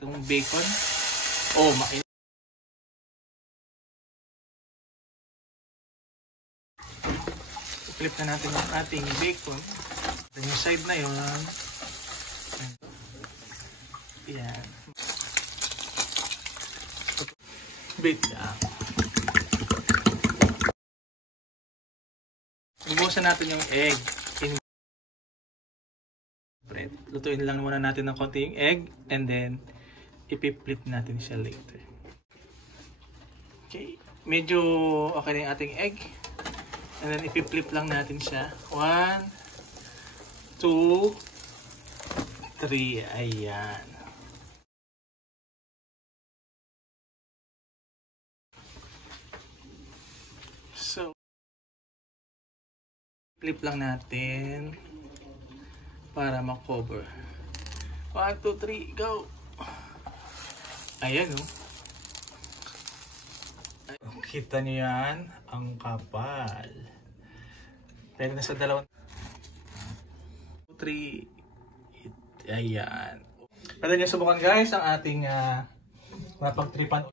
Itong bacon. Oh, mainit. I-flip na natin yung ating bacon. Ito yung side na yun. Yan. Bait lang. Bubuhusan natin yung egg. Lutuin lang muna natin ng konti yung egg and then ipiplit natin siya later. Okay. Medyo okay na yung ating egg. And then ipiflip lang natin siya. 1, 2, 3. Ayan. So, flip lang natin para ma-cover. 1, 2, 3, go! Ayan, oh. Kita niyo yan? Ang kapal. Pwede na sa 2, 3. Ayan. Pwede niyo subukan guys ang ating napagtripan.